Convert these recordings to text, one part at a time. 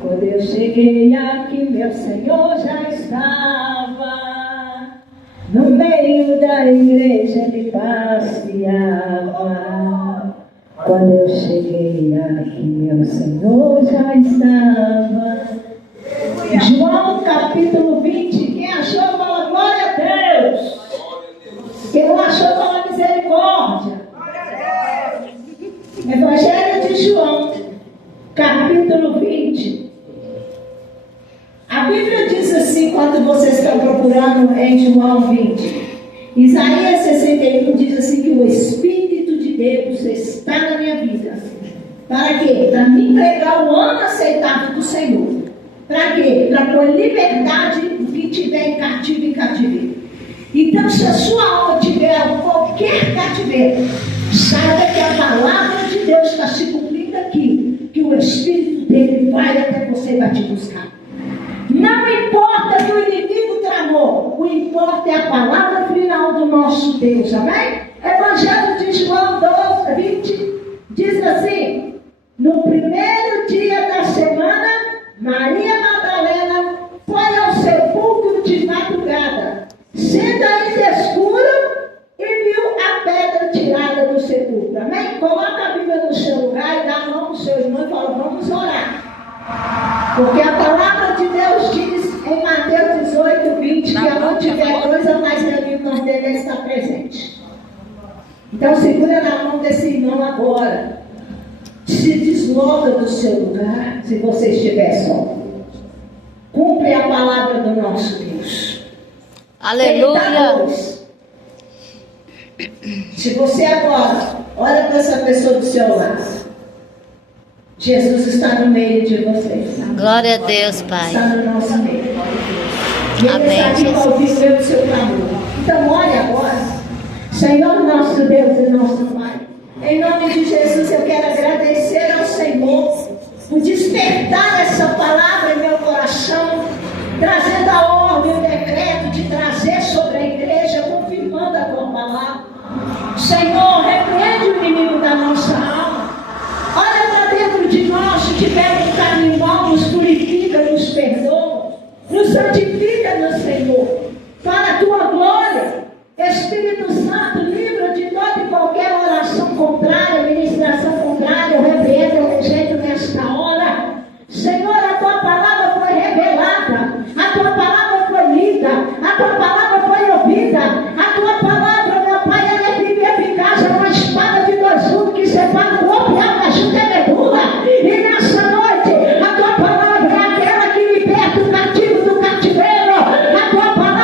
Quando eu cheguei aqui, meu Senhor já estava no meio da igreja, ele passeava. Quando eu cheguei aqui, meu Senhor já estava. João capítulo 20, quem achou, fala glória a Deus. Quem não achou, fala misericórdia. Evangelho de João, capítulo 20. A Bíblia diz assim, quando vocês estão procurando em João 20. Isaías 61 diz assim que o Espírito de Deus está na minha vida. Para quê? Para me entregar o ano aceitável do Senhor. Para quê? Para pôr liberdade do que tiver em cativo e cativeiro. Então, se a sua alma tiver qualquer cativeiro, saiba que a palavra de Deus está se cumprindo aqui, que o Espírito dele vai até você e vai te buscar. Não importa que o inimigo tramou, o importa é a palavra final do nosso Deus, amém? Evangelho de João 12, 20, diz assim: no primeiro dia da semana, Maria Madalena foi ao sepulcro de madrugada, sendo ainda escuro, e viu a pedra tirada do sepulcro, amém? Coloca a Bíblia no seu lugar e dá a mão ao seu irmão e fala: vamos orar. Porque a palavra de Deus diz em Mateus 18, 20, que aonde tiver coisa mais dele, o nome dele está presente. Então segura na mão desse irmão agora. Se desloca do seu lugar, se você estiver só. Cumpre a palavra do nosso Deus. Aleluia. Se você agora olha para essa pessoa do seu lado, Jesus está no meio de vocês. Glória a Deus, Pai. Está no nosso meio. E Ele Amém, está aqui para ouvir o seu clamor. Então, olhe agora. Senhor nosso Deus e nosso Pai, em nome de Jesus, eu quero agradecer ao Senhor por despertar essa palavra em meu coração, trazendo a ordem e o decreto de trazer sobre a igreja, confirmando a tua palavra. Senhor, repreende o inimigo da nossa alma. Olha para dentro de nós, se tiver um caminho mal, nos purifica, nos perdoa, nos santifica, meu Senhor, para a tua glória. Espírito Santo, livra de toda e qualquer oração contrária, ministração contrária, eu repreendo, eu rejeito nesta hora. Senhor, a tua palavra foi revelada, a tua palavra foi lida, a tua palavra foi ouvida, a tua palavra, meu Pai, ela é viva e eficaz, é uma espada de dois gumes que separa o corpo e a junta e medula. E nessa noite, a tua palavra é aquela que liberta o cativo do cativeiro, a tua palavra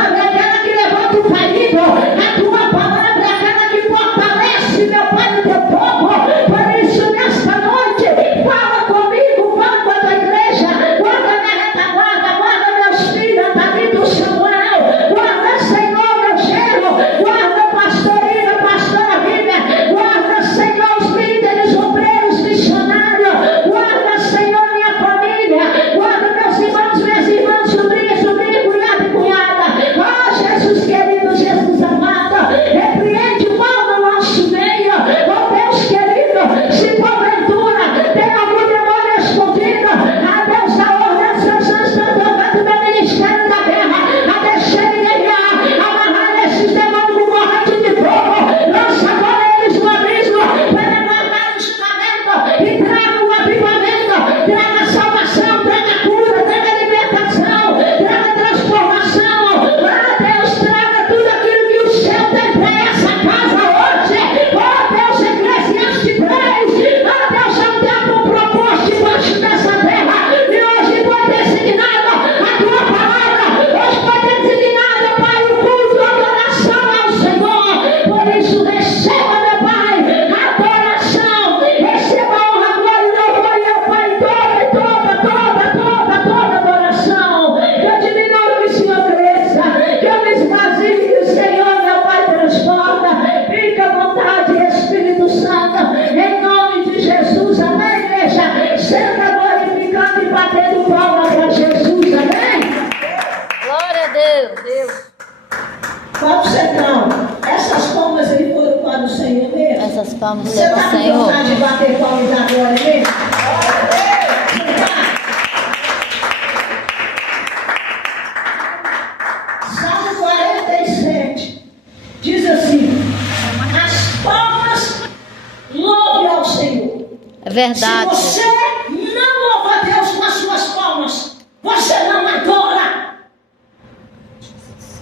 Verdade. Se você não louva a Deus com as suas palmas, você não adora.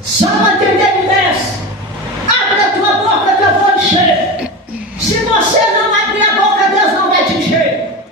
Só para entender o verso. Abre a tua boca que eu vou encher. Se você não abrir a boca, Deus não vai te encher.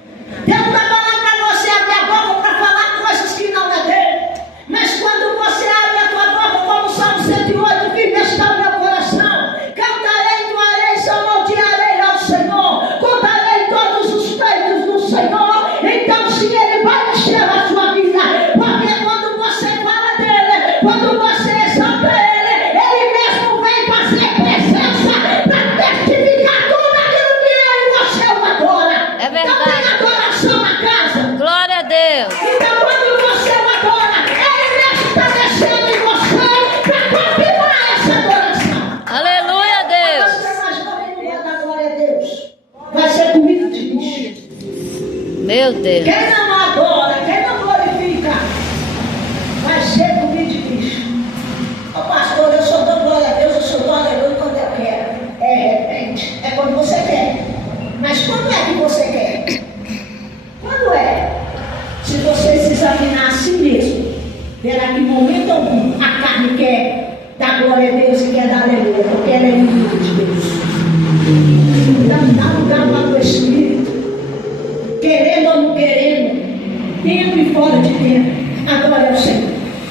Deus não vai falar para você abrir a boca para falar coisas que não é dele. Mas quando você abre a tua boca, como o Salmo 108, que está no meu coração, cantarei, doarei, salmodiarei ao Senhor, contarei todos os feitos do Senhor. Então sim, Ele vai encher a sua vida, porque quando você fala dele, quando você exalta Ele, Ele mesmo vem fazer presença para testificar tudo aquilo que eu e você o adora. É verdade. Então tem adoração na casa. Glória a Deus. Então quando você o adora, Ele mesmo está descendo em você para confirmar essa adoração. Aleluia, Deus. Você imaginou que não vai dar glória a Deus? Vai ser comida de bicho. Meu Deus. Quem não adora, quem não glorifica, vai ser comida de bicho. Ô pastor, eu só dou glória a Deus, eu só dou aleluia quando eu quero. É repente, é quando você quer. Mas quando é que você quer? Quando é? Se você se examinar a si mesmo, verá que em momento algum a carne quer dar glória a Deus e quer dar aleluia, porque ela é inimiga de Deus. Então dá lugar para o Espírito, querendo ou não querendo, dentro e fora de dentro, adore ao Senhor.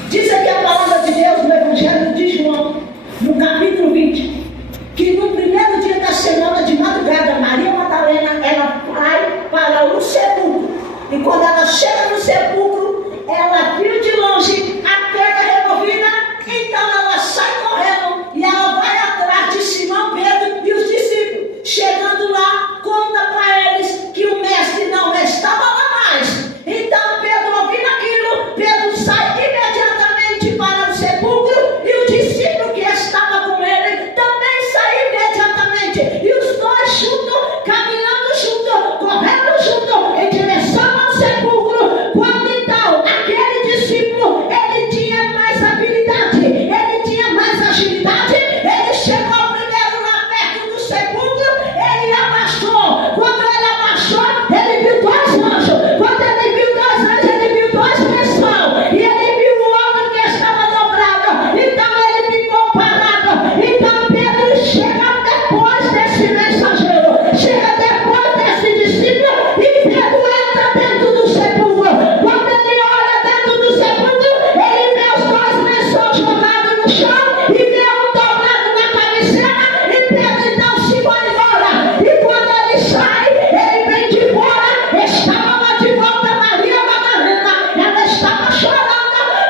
Diz aqui a palavra de Deus no Evangelho de João, no capítulo 20, que no primeiro dia da semana de madrugada, Maria Madalena, ela vai para o sepulcro. E quando ela chega no sepulcro, ela viu de longe a pedra removida, então ela sai correndo e ela vai atrás de Simão Pedro e os discípulos. Chegando lá, conta para eles que o mestre não estava lá mais. Então Pedro, ouvindo aquilo, Pedro sai imediatamente para o sepulcro e o discípulo que estava com ele também sai imediatamente. E os dois juntos, caminhando juntos, correndo juntos, em direção ao sepulcro. Quando então aquele discípulo, ele tinha mais habilidade, ele tinha mais agilidade, ele chegou primeiro lá perto do sepulcro, ele abaixou. Quando ele abaixou, ele viu dois anjos. Quando ele viu dois anjos, ele viu dois pessoal. E ele viu o outro que estava dobrado. Então ele ficou parado. Então Pedro chega depois desse mensageiro, chega depois desse discípulo, e Pedro entra dentro do sepulcro. Quando ele olha dentro do sepulcro, ele vê os dois lençóis jogados no chão e vê um dobrado na cabeceira. E Pedro então se vai embora. E quando ele sai, ele vem de fora. Estava lá de volta Maria Madalena. Ela estava chorando.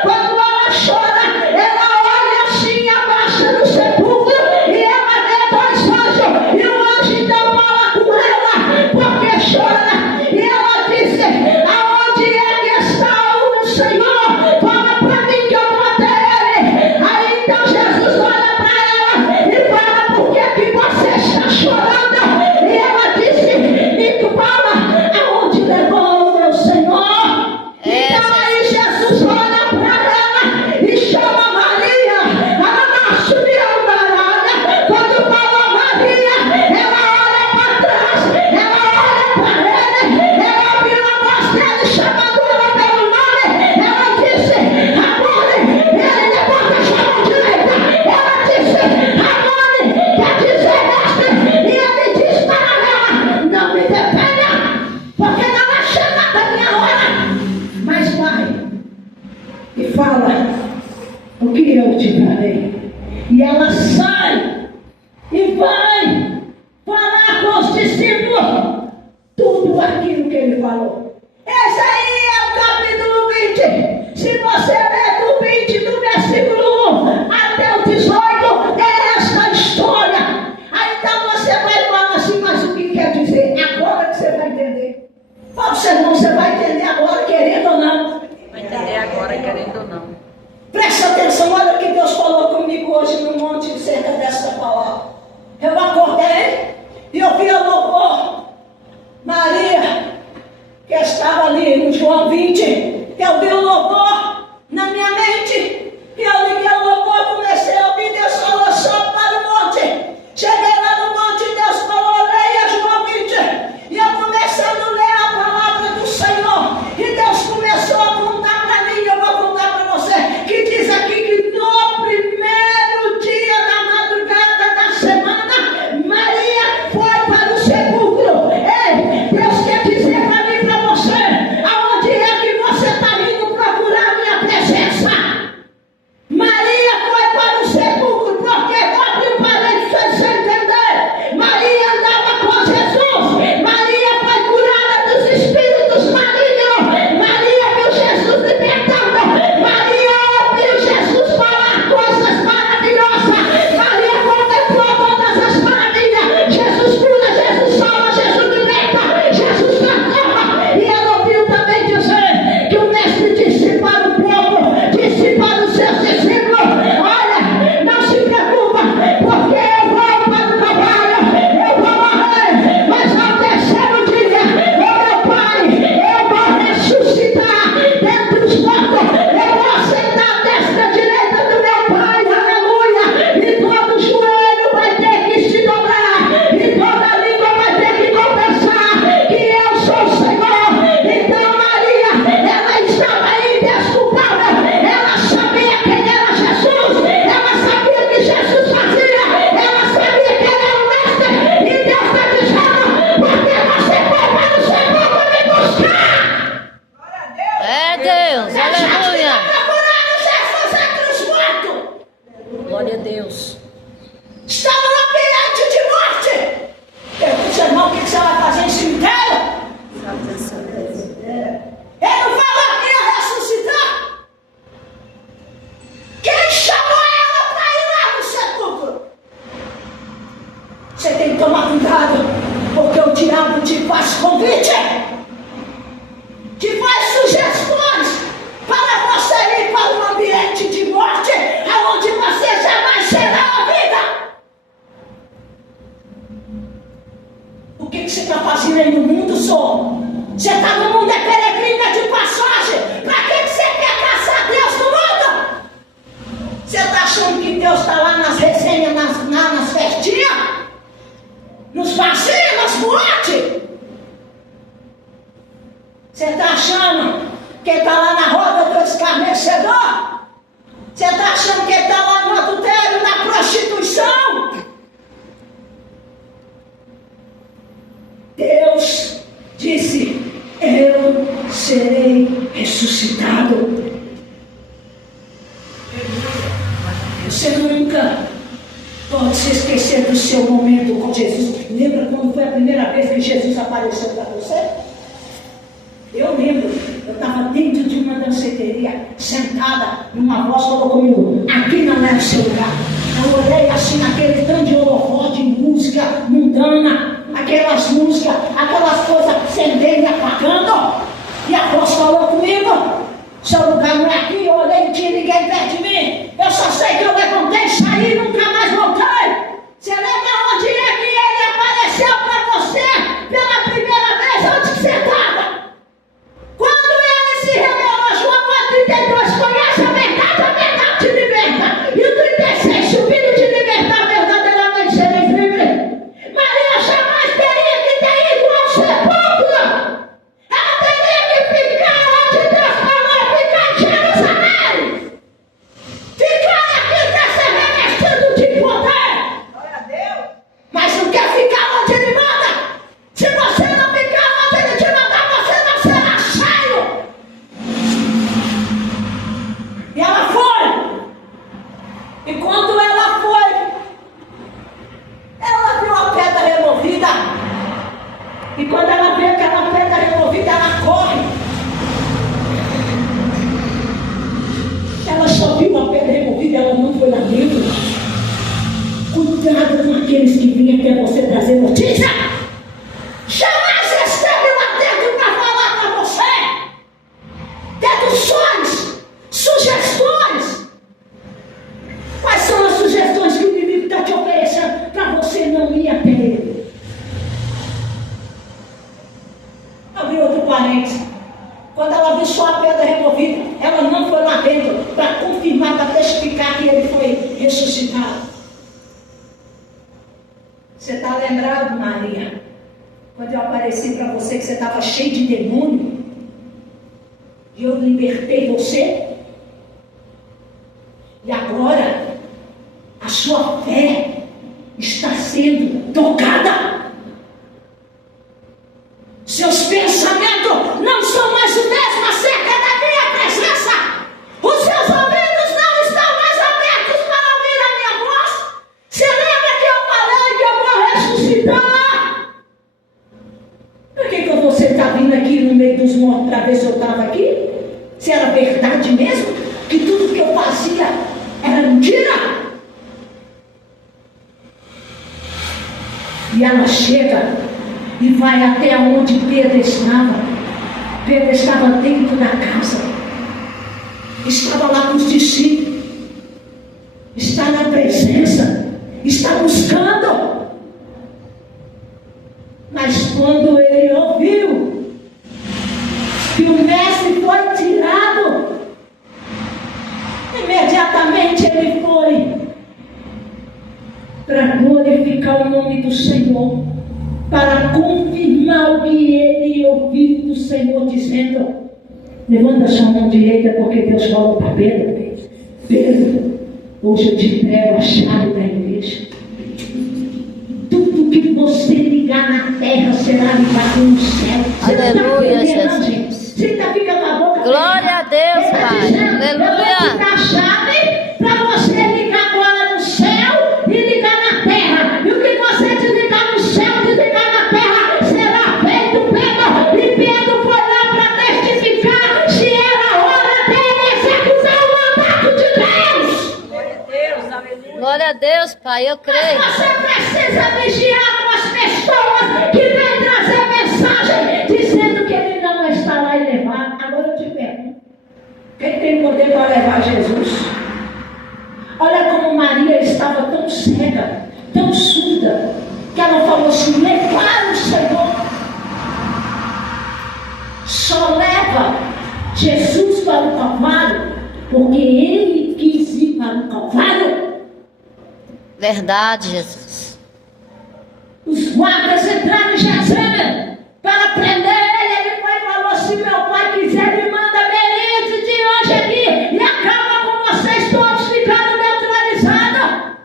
Quando ela chora, ela olha assim abaixo do sepulcro e ela vê dois anjos. E o anjo então fala com ela, porque chora. E ela disse: aonde é que está o Senhor? Fala para mim que eu vou até ele. Aí então Jesus olha para ela e fala: por que que você está chorando? E ela disse: me fala, aonde levou o meu Senhor? Então aí Jesus olha para ela e chama Maria. Ela subiu baralha. Quando fala Maria, ela olha para trás, ela olha para ele, ela ouviu a voz dele chamando ela pelo nome. Ela disse: Ramone. Ele levanta a mão direita. Ela disse: Ramone, quer dizer mestre? E ele diz para ela: não me detenha, porque não é chegada a minha hora. Mas vai e fala o que eu te darei. E ela sai e vai falar com os discípulos tudo aquilo que ele falou. Esse aí é o capítulo 20. Se você ler do 20, do versículo 1 até o 18, é esta história. Aí então você vai falar assim: mas o que quer dizer? Agora que você vai entender. Você vai entender agora, querendo ou não. Vai entender agora, querendo ou não. Presta atenção, olha o que Deus falou comigo hoje no monte cerca desta palavra. Eu acordei e ouvi o louvor. Maria, que estava ali no João 20, eu vi o louvor na minha mente. E eu liguei o louvor, comecei a ouvir. Deus falou: só para o monte. Cheguei lá no monte, Deus falou: leia João 20. E eu comecei a Você está no mundo, é peregrina de passagem. Para que você quer caçar Deus no mundo? Você está achando que Deus está lá nas resenhas, nas festinhas? Nos barzinhos, nas boates? Você está achando que ele está lá na roda do escarnecedor? Você está achando que ele está lá no adultério, na prostituição? Deus disse: eu serei ressuscitado. Você nunca pode se esquecer do seu momento com Jesus. Lembra quando foi a primeira vez que Jesus apareceu para você? Eu lembro, eu estava dentro de uma danceteria, sentada, e uma voz falou comigo: aqui não é o seu lugar. Eu olhei assim, naquele tanto de holofote, de música mundana, aquelas músicas, aquelas coisas acendendo e apagando, e a voz falou comigo: seu lugar não é aqui. Eu olhei, não tinha ninguém perto de mim. Eu só sei que eu levantei, saí e nunca mais voltei. Você lembra onde é que ele apareceu para você pela primeira vez? Onde que você estava? Quando ele se revelou, João 32, conhece a verdade te liberta. E o 36, se o Filho te libertar, verdadeiramente sereis livres. Maria jamais teria que ter ido ao sepulcro. Ela teria que ficar onde Deus falou, ficar em Jerusalém. Ficar aqui para ser revestido de poder. Glória a Deus. Mas não quer ficar onde ele manda. Se você não ficar onde ele te mandar, você não será cheio. E ela foi. E quando ela foi, ela viu a pedra removida. E quando ela vê aquela pedra removida, ela corre. Ela só viu a pedra removida, ela não foi lá dentro. Cuidado com aqueles que vêm até você trazer notícia. Jamais esteve lá dentro para falar para você. Deduções, sugestões. Quais são as sugestões que o inimigo está te oferecendo para você não ir até ele? Abri outro parênteses. Quando ela viu só a pedra removida, ela não foi lá dentro para confirmar, para testificar que ele foi ressuscitado. Você está lembrado, Maria? Quando eu apareci para você que você estava cheio de demônio? E eu libertei você? E agora, a sua fé está sendo tocada. Seus pensamentos não são mais os mesmos acerca da minha presença. Os seus ouvidos não estão mais abertos para ouvir a minha voz. Você lembra que eu falei que eu vou ressuscitar? Por que você está vindo aqui no meio dos mortos para ver se eu estava aqui? Se era verdade mesmo? Que tudo que eu fazia era mentira? E ela chega e vai até onde Pedro estava. Pedro estava dentro da casa. Estava lá com os discípulos. Está na presença. Está buscando. Mas quando ele ouviu que o mestre foi tirado, imediatamente ele foi para glorificar o nome do Senhor, para confirmar o que ele ouviu do Senhor dizendo: levanta sua mão direita, porque Deus falou para Pedro: Pedro, hoje eu te entrego a chave da igreja. Tudo que você ligar na terra será ligado no céu. Aleluia, Jesus. Você está ficando a boca. Glória a Deus, Pai. Aleluia. Eu vou te dar a chave para você ligar agora no céu e ligar na terra. E o que você desligar no céu, desligar na terra, será feito, Pedro. E Pedro foi lá para testificar se era hora dele executar o mandato de Deus. Glória a Deus, aleluia. Glória a Deus, Pai, eu creio. Mas você precisa vigiar com as pessoas que vêm trazer mensagem dizendo que ele não está lá e levar. Agora eu te pergunto: quem tem poder para levar Jesus? Olha como Maria estava tão cega, tão surda, que ela falou assim: levar o Senhor. só leva Jesus para o Calvário porque ele quis ir para o Calvário. Verdade, Jesus. Os guardas entraram em Getsemane para prender ele. Ele foi e falou: se meu pai quiser, me manda Melite de hoje aqui e acaba com vocês todos ficando neutralizados.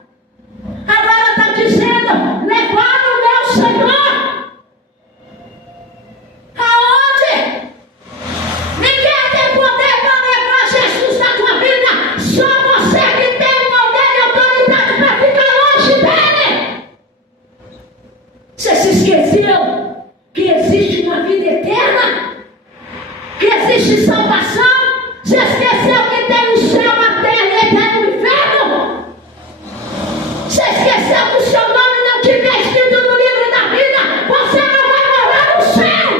Agora está dizendo: levaram o meu Senhor. Aonde? Ninguém tem poder para levar Jesus na tua vida. Só você que tem o poder e autoridade para ficar longe dele. Você se esqueceu que existe uma vida eterna? Que existe salvação? Você esqueceu que tem o céu, a terra e tem o inferno? Você esqueceu que o seu nome não tiver escrito no livro da vida? Você não vai morar no céu.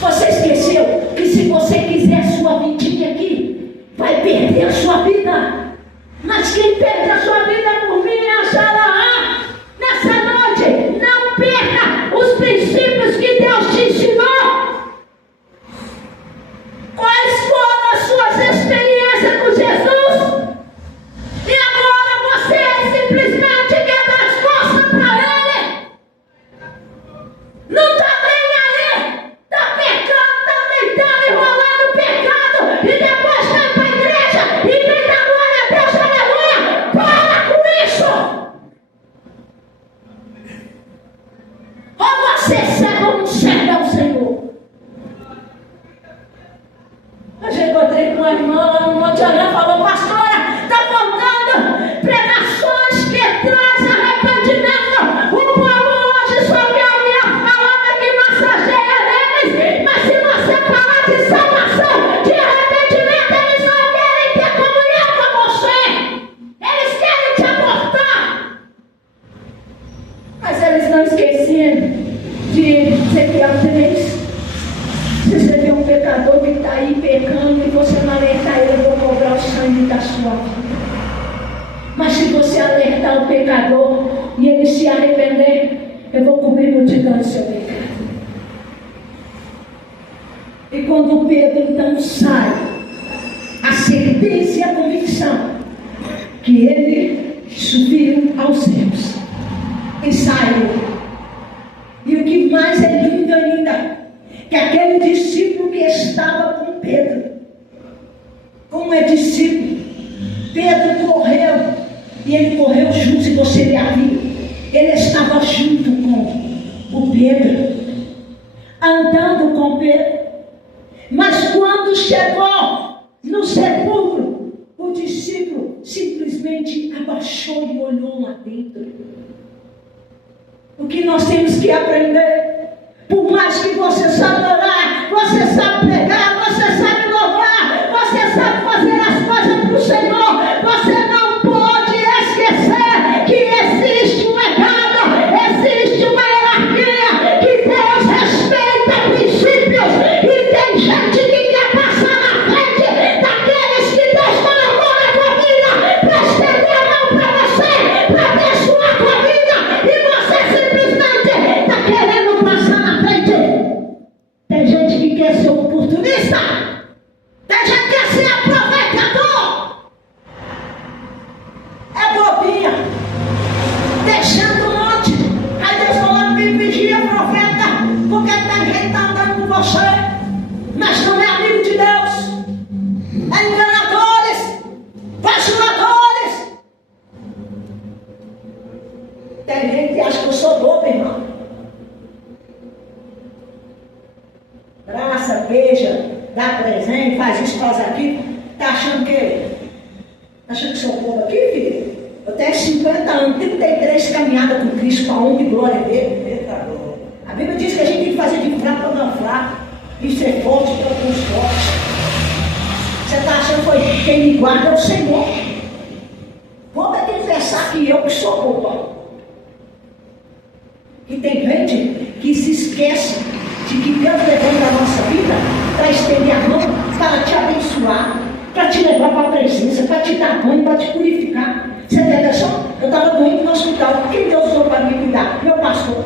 Você esqueceu que se você quiser sua vidinha aqui, vai perder a sua vida. Mas quem perde a sua vida por mim é a Saraá. Nessa noite, não perca os princípios que Deus te ensinou. Quais foram as suas experiências com Jesus? E agora você simplesmente quer dar as costas para Ele? Não está nem aí. Está pecando, está deitando, enrolando o pecado. E depois vai para a igreja e grita glória a Deus, aleluia. Para com isso. Ou você serve ou não serve ao Senhor. Eu já encontrei com uma irmã lá no Monte Orã, falou: pastora, está faltando pregações que trazem arrependimento. O povo hoje só quer ouvir a palavra que massageia neles. Mas se você falar de salvação, de arrependimento, eles não querem ter comunhão com você. Eles querem te abortar. Mas eles não esqueciam de Ezequiel 3. Se você vê um pecador que está aí pecando e você não alertar ele, eu vou cobrar o sangue da sua vida. Mas se você alertar o pecador e ele se arrepender, eu vou cobrir multidão do seu pecado. E quando Pedro então sai, a certeza e a convicção que ele subiu aos céus e saiu. E o que mais é lindo ainda, que aquele discípulo que estava com Pedro, como é discípulo, Pedro correu, e ele correu junto, se você já viu, ele estava junto com o Pedro, andando com Pedro. Mas quando chegou no sepulcro, o discípulo simplesmente abaixou e olhou lá dentro. O que nós temos que aprender? Por mais que você saiba orar, você sabe pregar, você sabe louvar, você sabe fazer as coisas para o Senhor, você não pode esquecer que existe um legado, existe uma hierarquia, que Deus respeita princípios, e tem gente que quer passar na frente daqueles que Deus colocou na tua vida para estender a mão para você, para abençoar a tua vida, e você simplesmente está querendo passar na frente. Tem gente que quer ser oportunista. Tem gente que quer ser aproveitador. É bobinha. Deixando um monte. Aí Deus falando: me vigia, profeta, porque tem gente que está andando com você, mas não é amigo de Deus. É enganadores, bajuladores. Tem gente que acha que eu sou bobo, irmão. Graça, beija, dá presente, faz isso, faz aquilo. Está achando que? Está achando que sou bobo aqui, filho? Eu tenho 50 anos, 33 caminhadas com Cristo, para a honra e glória dele. A Bíblia diz que a gente tem que fazer de fraco para não fraco, e ser forte para alguns fortes. Você está achando que quem me guarda é o Senhor? Vou confessar que eu que sou bobo. E tem gente que se esquece de que Deus levanta a nossa vida para estender a mão, para te abençoar, para te levar para a presença, para te dar banho, para te purificar. Você tem atenção? Eu estava doente no hospital. Quem Deus usou para me cuidar? Meu pastor.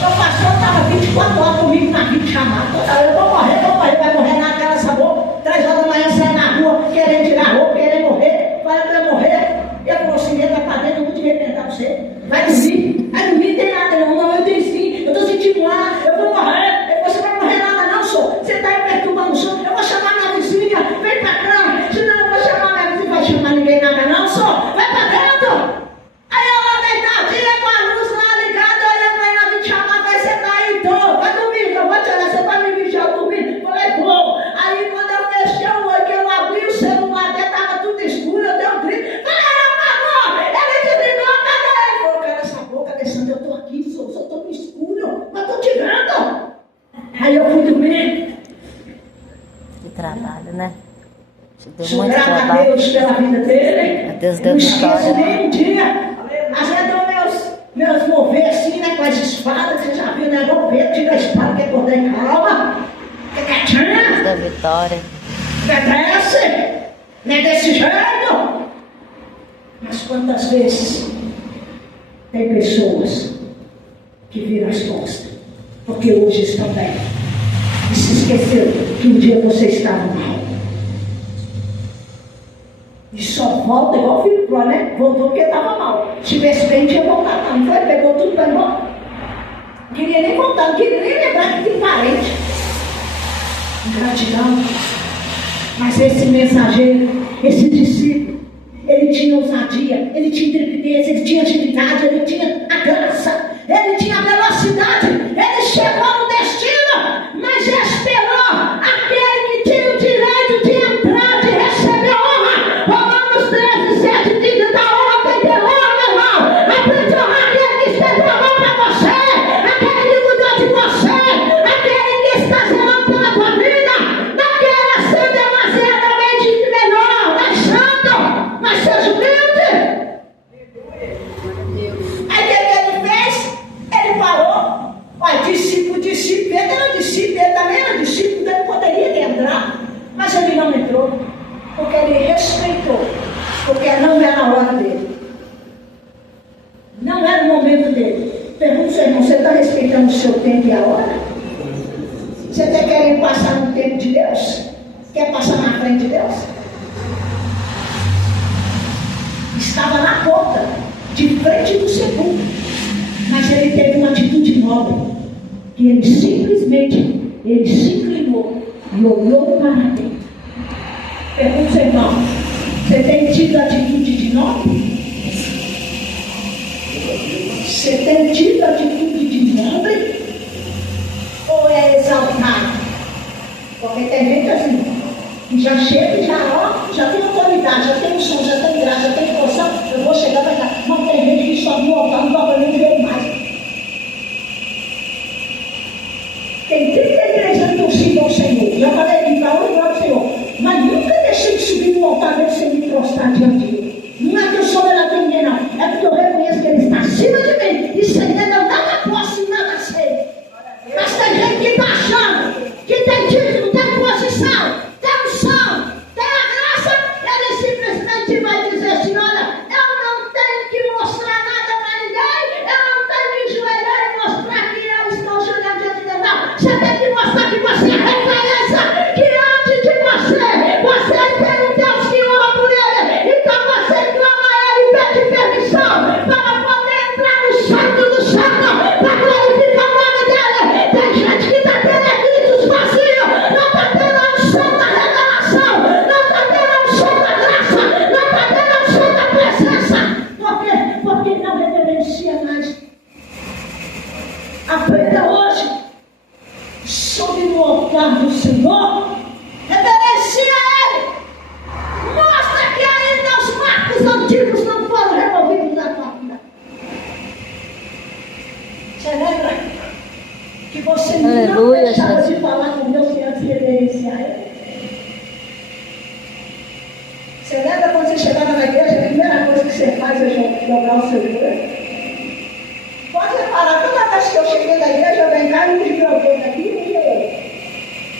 Meu pastor estava 24 horas comigo na vida chamada. Eu vou morrer, vai morrer na cara, sabor. 3 horas da manhã sai na rua, querendo tirar roupa, querendo morrer. Fala que vai morrer. Eu falou assim, entra pra dentro, eu vou te arrebentar você. Vai dormir, não tem nada, não, eu tenho sim, eu tô sentindo lá, eu vou morrer. Você vai morrer nada não, senhor. Você tá aí perturbando o senhor, eu vou chamar minha vizinha, vem pra cá, senão eu vou chamar minha vizinha, não vai chamar ninguém nada não, senhor. Vai pra dentro. Aí eu lá deitadinha com a luz lá ligada, olhando pra ele na vida chamada, vai sentar aí, então, vai dormir, eu vou te olhar, você vai me vigiar dormir. Falei, vou. Aí quando eu fechei o olho, que eu abri o celular, dentro tava tudo escuro, eu dei um grito. Eu estou aqui, só estou no escuro, mas estou tirando. Aí eu fui dormir. Que trabalho, né? Te deu Sou muito grato a trabalho. Deus pela vida dele. A Deus deu não esqueço vitória. nem um dia. Ajeitou meus mover assim, né? Com as espadas. Você já viu, né? Igual Pedro, tira a espada, quer acordar em calma. Quer Deus quietinha. deu vitória. Obedece. Não é desse jeito. Mas quantas vezes tem pessoas que viram as costas, porque hoje estão bem. E se esqueceu que um dia você estava mal. E só volta igual o filho Pró, né? Voltou porque estava mal. Se tivesse bem, tinha voltado. Não foi? Pegou tudo para embora. Não queria nem voltar, não queria nem lembrar que tem parente. Ingratidão. Mas esse mensageiro, esse discípulo, ele tinha ousadia, ele tinha intrepidez, ele tinha agilidade, ele tinha a graça, ele tinha a velocidade, ele chegou no destino, mas esperou aquele que tinha o direito de entrar, de receber honra. Romanos 13:7 diz: da honra tem que ter honra, meu irmão. Aprende a honrar aquele que estendeu a mão para você, aquele que cuidou de você, aquele que está zelando pela tua vida. Não queira ser demasiadamente menor, mas santo, mas seja humilde. Aí o que ele fez? Ele parou. Olha, discípulo, Pedro era discípulo, ele também era discípulo, ele poderia entrar, mas ele não entrou, porque ele respeitou, porque não era a hora dele, não era o momento dele. Pergunta ao seu irmão: você está respeitando o seu tempo e a hora? Você está querendo passar no tempo de Deus? Quer passar na frente de Deus? Estava na porta, de frente do sepulcro, mas ele teve uma atitude nobre, que ele simplesmente, ele se inclinou e olhou para dentro. Pergunta ao seu irmão: você tem tido atitude de nobre? Você tem tido atitude de nobre? Ou é exaltado? Porque tem gente assim, que já chega e já tem autoridade, já tem som, já tem graça, já tem força. Eu vou chegar para cá. Não tem gente que só no altar, não vai nem ver mais. Tem 33 anos que eu sigo ao Senhor. Já falei aqui para onde vai o Senhor. Mas nunca deixei de subir no altar dele sem me prostrar diante dele. Não é que eu sou melhor que ninguém, não. É porque eu reconheço que ele está acima de mim. E sem ele eu nada posso e nada sei. Mas tem gente que está achando que tem título, tem posição, tem unção, tem a graça. Ele simplesmente vai dizer assim: olha, eu não tenho que mostrar nada para ninguém. Eu não tenho que joelhar e mostrar que eu estou chorando diante de Deus. Não. Você tem que mostrar que você é referência, que antes de você tem um Deus que honra por ele. Então você clama a ele e pede permissão para poder entrar no santo do santo, para glorificar o nome dele. Tem gente que está tendo gritos vazios, não está tendo a unção da revelação, não está tendo a unção da graça, não está tendo a unção da presença. Por quê? Porque não reverencia mais. Aprenda hoje. Sobe no altar do Senhor, reverencia Ele. Mostra que ainda os marcos antigos não foram removidos da tua vida. Você lembra que você não deixava de falar com Deus e antes reverenciar Ele? Você lembra quando você chegava na igreja, a primeira coisa que você faz é jogar o seu joelho? Pode reparar, toda vez que eu cheguei na igreja, eu venho cá e me joguei aqui e me joguei.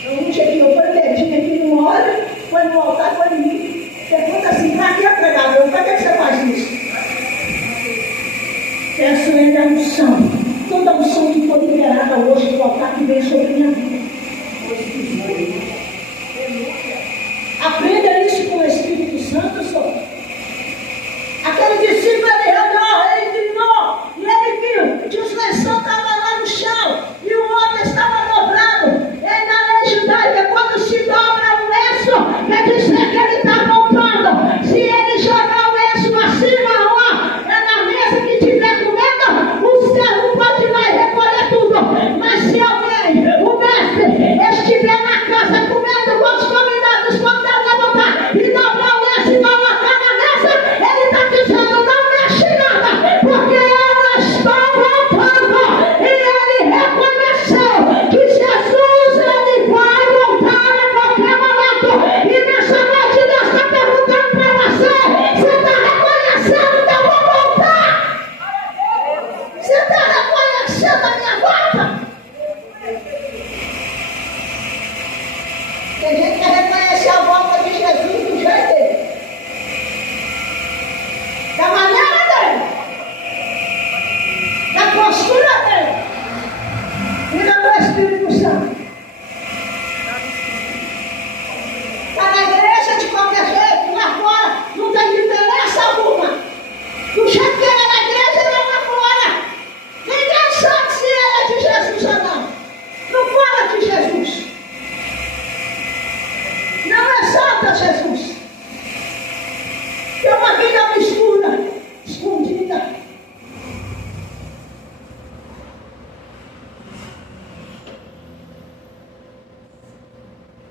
Eu não cheguei, eu fui dedinho aqui numa hora, foi no altar, foi em mim. Pergunta assim: para que é pregador? Para que você faz isso? Peço ele a unção. Toda a unção que foi liberada hoje no altar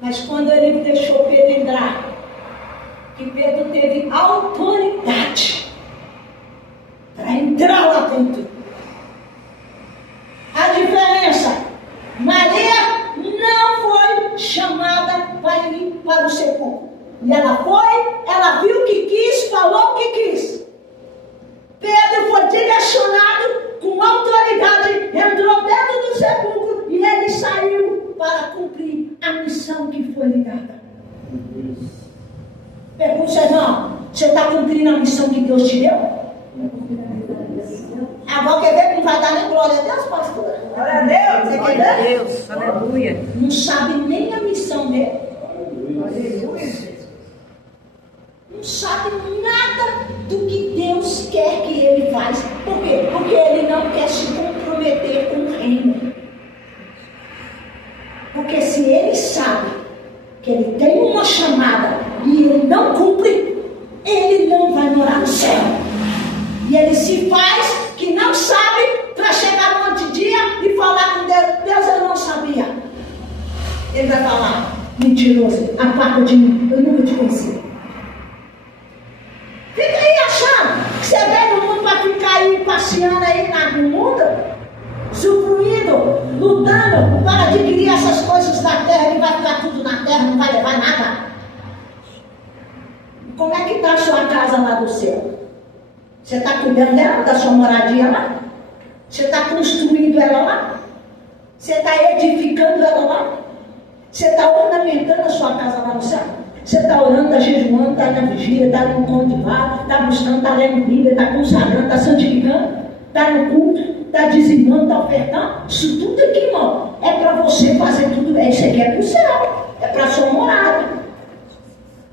Mas quando ele deixou Pedro entrar, que Pedro teve autoridade para entrar lá dentro. A diferença, Maria não foi chamada para ir para o sepulcro. E ela foi, ela viu o que quis, falou o que quis. Pedro foi direcionado com autoridade, entrou dentro do sepulcro e ele saiu para cumprir a missão que foi lhe dada. Pergunta, irmão, você está cumprindo a missão que Deus te deu? Agora quer ver que não vai dar nem glória a Deus, pastor? Glória a Deus! Você Glória quer a ver? Deus! Aleluia! Não sabe nem a missão dele. Aleluia! Não sabe nada do que Deus quer que ele faz. Por quê? Porque ele não quer se comprometer com o reino. Porque se ele sabe que ele tem uma chamada e ele não cumpre, ele não vai morar no céu. E ele se faz que não sabe para chegar no outro dia e falar com Deus: Deus, eu não sabia. Ele vai falar: mentiroso, aparta de mim, eu nunca te conheci. Fica aí achando que você veio no mundo para ficar aí passeando aí no mundo, usufruindo, lutando para adquirir essas coisas da terra, que vai ficar tudo na terra, não vai levar nada. Como é que está a sua casa lá do céu? Você está cuidando dela, da sua moradia lá? Você está construindo ela lá? Você está edificando ela lá? Você está ornamentando a sua casa lá no céu? Você está orando, está jejuando, está na vigília, está no encontro de bar, está buscando, está lendo Bíblia, está consagrando, está santificando, está no culto, está dizimando, está ofertando. Isso tudo aqui, irmão, é para você fazer tudo isso aqui, é para o céu, é para a sua morada.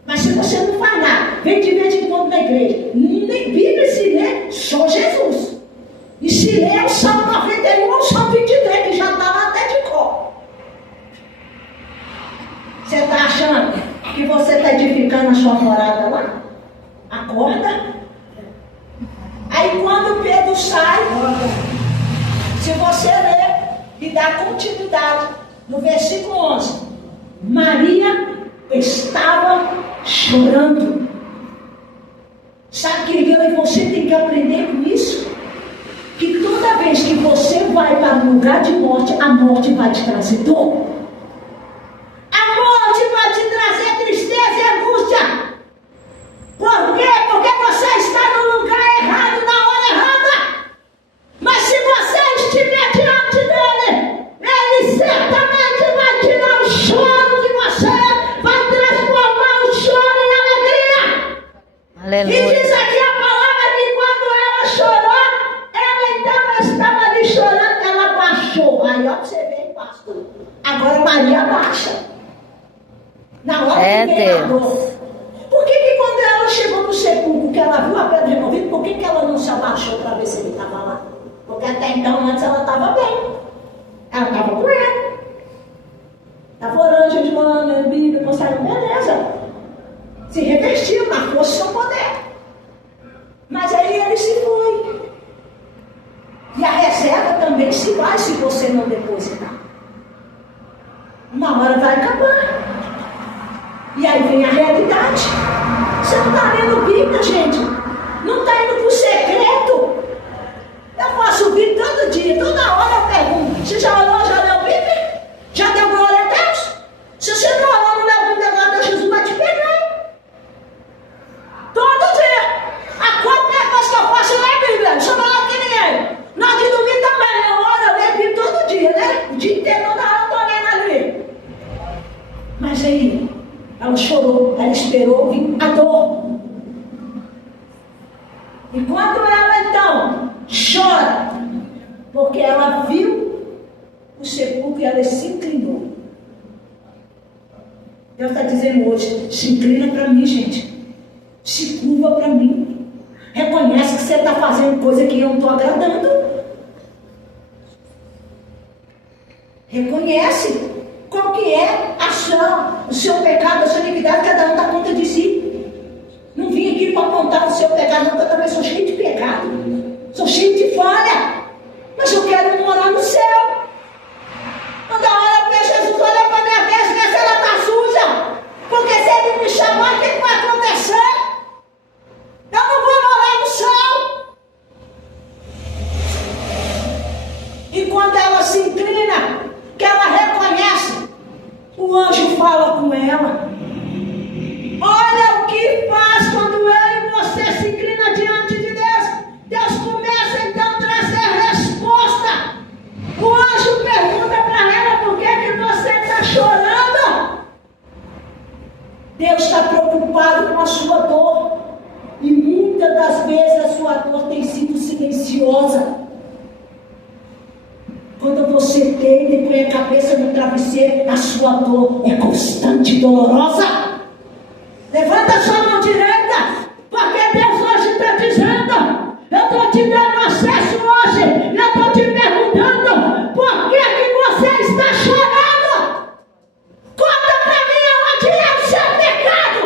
Mas se você não faz nada, vem de vez em quando na igreja, nem Bíblia se lê, só Jesus. E se lê o Salmo 91 ou o Salmo 23, que já está lá até de cor. Você está achando que você está edificando a sua morada lá? Acorda. Aí quando Pedro sai, se você ler e dar continuidade, no versículo 11, Maria estava chorando. Sabe que eu e você tem que aprender com isso? Que toda vez que você vai para um lugar de morte, a morte vai te trazer dor. A morte vai te trazer tristeza e angústia. Por quê? Porque você está no lugar errado, na hora errada. Mas se você estiver diante dele, ele certamente vai tirar o choro de você, vai transformar o choro em alegria. Aleluia. E diz aqui a palavra que quando ela chorou, ela então estava ali chorando, ela baixou. Aí ó, você vê, pastor. Agora Maria baixa. Na hora que vem a dor. Por que quando ela chegou no sepulcro, que ela viu a pedra removida, por que ela não se abaixou para ver se ele estava lá? Porque até então, antes ela estava bem. Ela estava com ele. Estava orando, jejuando, lendo Bíblia, mostrando, beleza. Se revestiu na força do seu poder. Mas aí ele se foi. E a reserva também se vai se você não depositar. Uma hora vai acabar. E aí vem a realidade. Você não está lendo Bíblia, gente. Não está indo para o secreto. Eu faço vídeo todo dia, toda hora eu pergunto: você já orou, já leu Bíblia? Já deu glória a Deus? Se você não orou, não leu Bíblia, glória a Deus, Jesus vai te pegar. Todo dia. A primeira coisa que eu faço é ler Bíblia. Não sou melhor que ninguém. Nós de domingo também, eu oro, eu leio Bíblia todo dia, né? O dia inteiro, toda hora eu estou lendo ali. Mas aí, ela chorou, ela esperou vir a dor. E quando ela então chora, porque ela viu o sepulcro e ela se inclinou. Deus está dizendo hoje: se inclina para mim, gente. Se curva para mim. Reconhece que você está fazendo coisa que eu não estou agradando. Reconhece. Qual que é o seu pecado, a sua iniquidade? Cada um dá conta de si. Não vim aqui para apontar o seu pecado, não, porque eu também sou cheio de pecado. Sou cheio de falha. Mas eu quero morar no céu. Toda hora eu vejo Jesus olhar para minha vez, ver se ela está suja. ela. Olha o que faz quando eu e você se inclina diante de Deus. Deus começa então a trazer resposta. O anjo pergunta para ela: por que você está chorando? Deus está preocupado com a sua dor. E muitas das vezes a sua dor tem sido silenciosa. Quando você deita e põe a cabeça no travesseiro, a sua dor é constante e dolorosa. Levanta sua mão direita, porque Deus hoje está dizendo: eu estou te dando acesso hoje, eu estou te perguntando, por que você está chorando? Conta para mim onde é o seu pecado.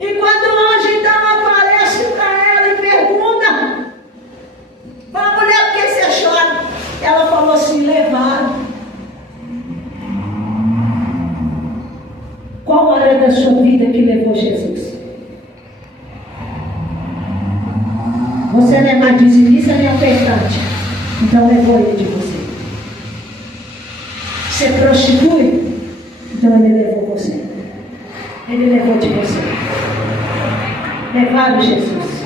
E quando o anjo então aparece para ela e pergunta: para mulher, por que você chora? Ela falou assim: levaram. Qual área da sua vida que levou Jesus? Você não é mais dizimista nem ofertante, então levou ele de você. Você prostitui, então ele levou você. Ele levou de você. Levaram Jesus.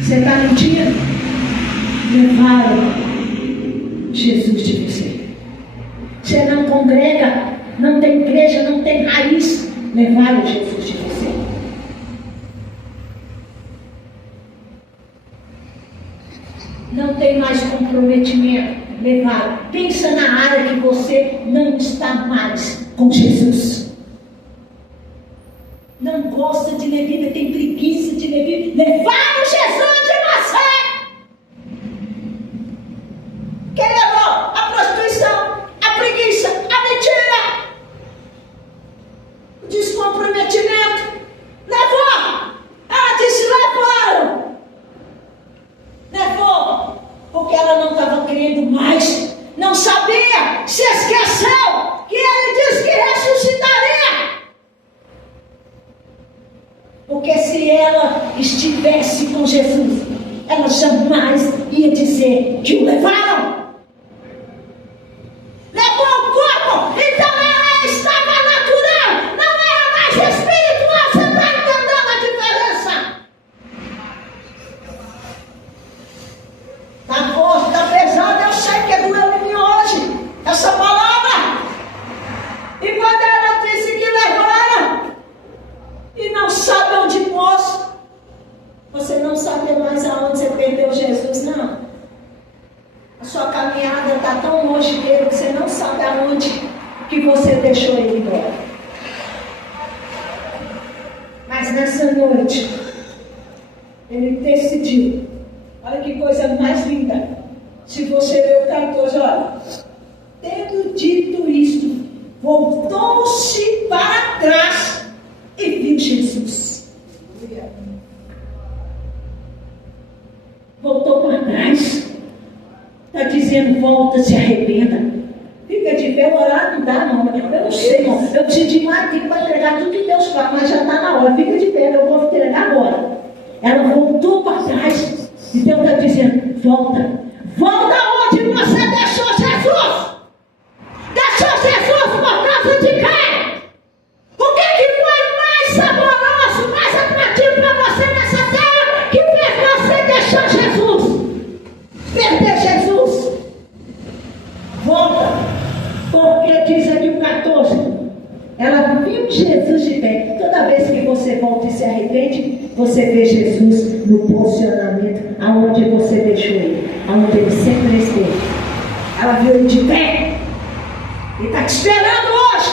Você está mentindo? Levaram Jesus de você. Você não congrega, não tem igreja, não tem raiz. Levaram Jesus de você. Não tem mais comprometimento. Levaram. Pensa na área que você não está mais com Jesus. Não gosta de ler Bíblia, tem preguiça de ler Bíblia. Levaram Jesus de você. Quem levou? A prostituição, a preguiça, a mentira, o descomprometimento. Levou. Ela disse: levaram. Levou. Porque ela não estava crendo mais. Não sabia. Se esqueceu que ele disse que ressuscitaria. Porque se ela estivesse com Jesus, ela jamais ia dizer que o levaram. Levou o corpo, então ela estava natural, não era mais espiritual. Você está entendendo a diferença? Está forte, está pesado, eu sei que doeu em mim hoje essa palavra. E quando ela disse que levaram, e não sabe onde pôs, você não sabe mais aonde você perdeu Jesus, não. A sua caminhada está tão longe dele que você não sabe aonde que você deixou ele embora. Mas nessa noite, ele decidiu. Olha que coisa mais linda. Se você ler o 14, olha. Tendo dito isto, voltou-se para trás e viu Jesus. Voltou para trás. Está dizendo: volta, se arrependa. Fica de pé, orar não dá, não. Eu não sei, irmão. Eu preciso de mais tempo para entregar tudo que Deus faz, mas já está na hora. Fica de pé, eu vou entregar agora. Ela voltou para trás. E Deus está dizendo: volta. Volta onde você deixou Jesus. Deixou Jesus por causa de quem? O que foi mais saboroso, mais atrativo para você nessa terra que fez você deixar Jesus? Perder Jesus. Volta. Porque diz aqui o 14. Ela viu Jesus de pé. Toda vez que você volta e se arrepende, você vê Jesus no posicionamento aonde você deixou ele, aonde ele sempre esteve. Ela viu ele de pé. Ele está te esperando hoje.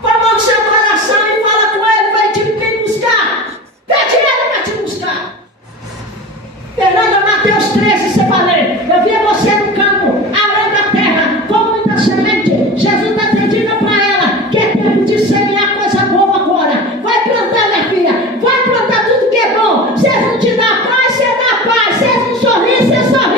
Põe a mão no seu coração e fala com ele: vai te buscar. Pede ele para te buscar. Fernanda, Mateus 13, você vai ler. Eu vi você no campo, arando a terra, com muita semente. Jesus está pedindo para ela que é tempo de semear coisa boa agora. Vai plantar, minha filha. Vai plantar tudo que é bom. Se não te dá paz, você dá paz. Se não sorri, você sorri.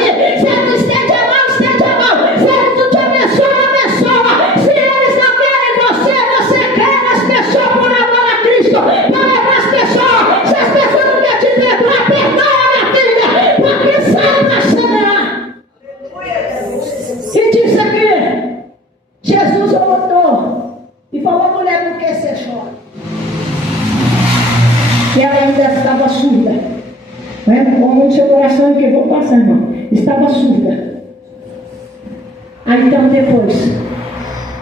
aqui, vou passar, irmão. Estava surda. Aí então depois,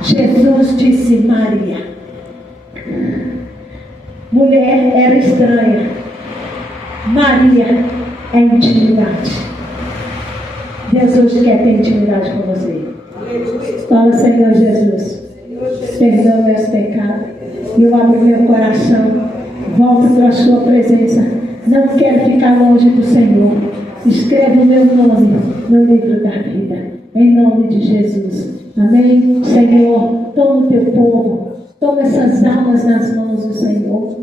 Jesus disse: Maria. Mulher era estranha. Maria é intimidade. Deus hoje quer ter intimidade com você. Fala, Senhor Jesus, perdoa meus pecados. Eu abro meu coração, volto para a sua presença. Não quero ficar longe do Senhor. Escreva o meu nome no livro da vida, em nome de Jesus. Amém? Senhor, toma o teu povo, toma essas almas nas mãos do Senhor.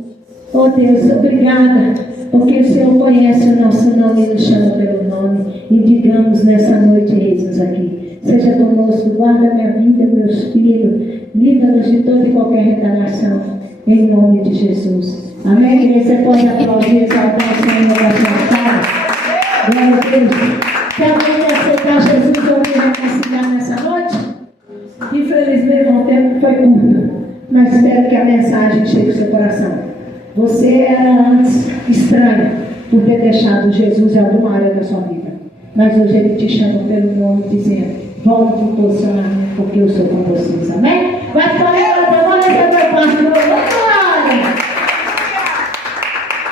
Oh Deus, obrigada, porque o Senhor conhece o nosso nome e nos chama pelo nome. E digamos nessa noite, eis-nos aqui. Seja conosco, guarda minha vida, meus filhos, livra-nos de toda e qualquer retaliação, em nome de Jesus. Amém? E você pode aplaudir e exaltar o Senhor da sua casa. Glória a Deus. Se alguém quer aceitar Jesus ou me reconciliar nessa noite, infelizmente o tempo foi curto, mas espero que a mensagem chegue ao seu coração. Você era antes estranho por ter deixado Jesus em alguma área da sua vida, mas hoje Ele te chama pelo nome, dizendo: volte para o posicionamento, porque eu sou com vocês. Amém?